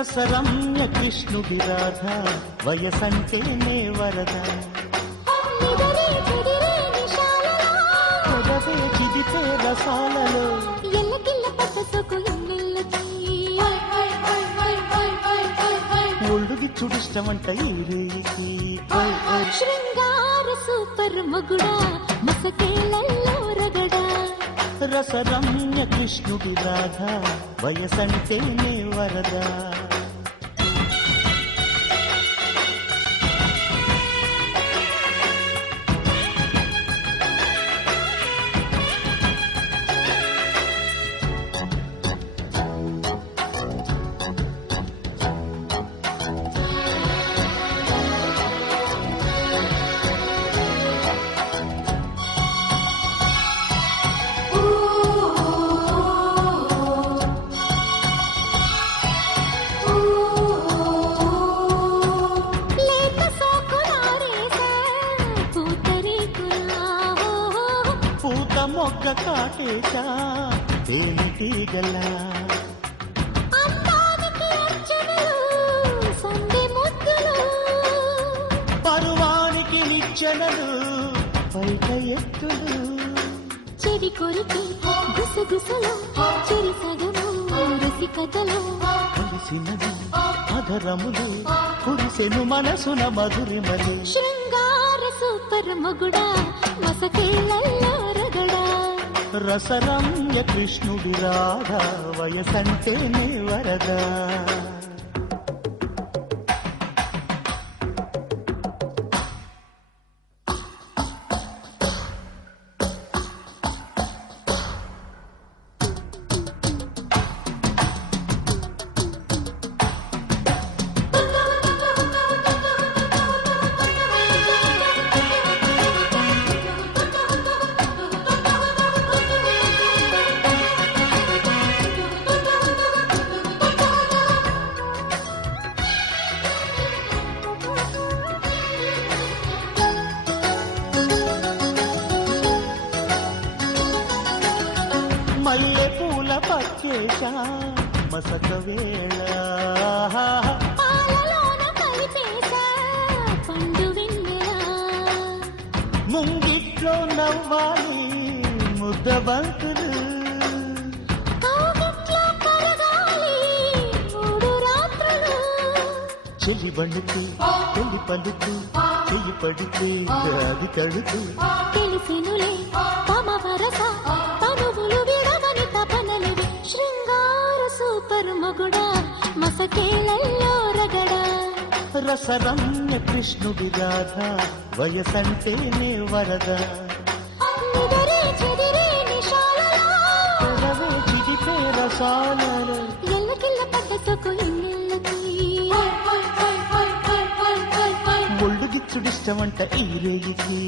రసరమ్య కృష్ణుడి రాధ వయసంటేనే వరద పెదవే చిదితే రసాలలో ఒళ్ళుది చుడిష్టమంట ఈ రేయికి శృంగార సూపర్ మగుడా మసకేలల్లో రగడా రసరమ్య కృష్ణుడి రాధ వయసంటేనే వరద మొగ్గ కాటేశా తేనెటీగల పరువానికి నిచ్చెనలు బయట ఎత్తులు చెవి కొరికి గుసగుసలు చెరి సగము రసికథలు కలిసినది అధరములు కురిసెను మనసున మధురిమలు శృంగార సూపర్ మగుడా మసకేలల్లో రగడా రసరమ్య కృష్ణుడి రాధ వయసంటేనే వరద మల్లె పూల పచ్చేశా మసక వేళ పాలలోన కలిపేశా పండు వెన్నెల ముంగిట్లో నవ్వాలి ముద్ద బంతులు కౌగిట్లో కరగాలి మూడు రాత్రులు చెలి బండికి పెళ్లి పలుకు చెయ్యి పడితే అది తడుతూ తెలిసినులే తమ వరస తనువులు విడవని తపనలివి శృంగార సూపర్ మగుడా మసకేలల్లో రగడా రసరమ్య కృష్ణుడి రాధ వయసంటేనే వరద నిదరే చెదిరే నిశాలలో పెదవే చిదిపే రసాలలో ఎల్లకిల్ల పడ్డ సొకు ఎన్నెల్లకి ఒళ్ళు గిచ్చుడిష్టమంట ఈ రేయికి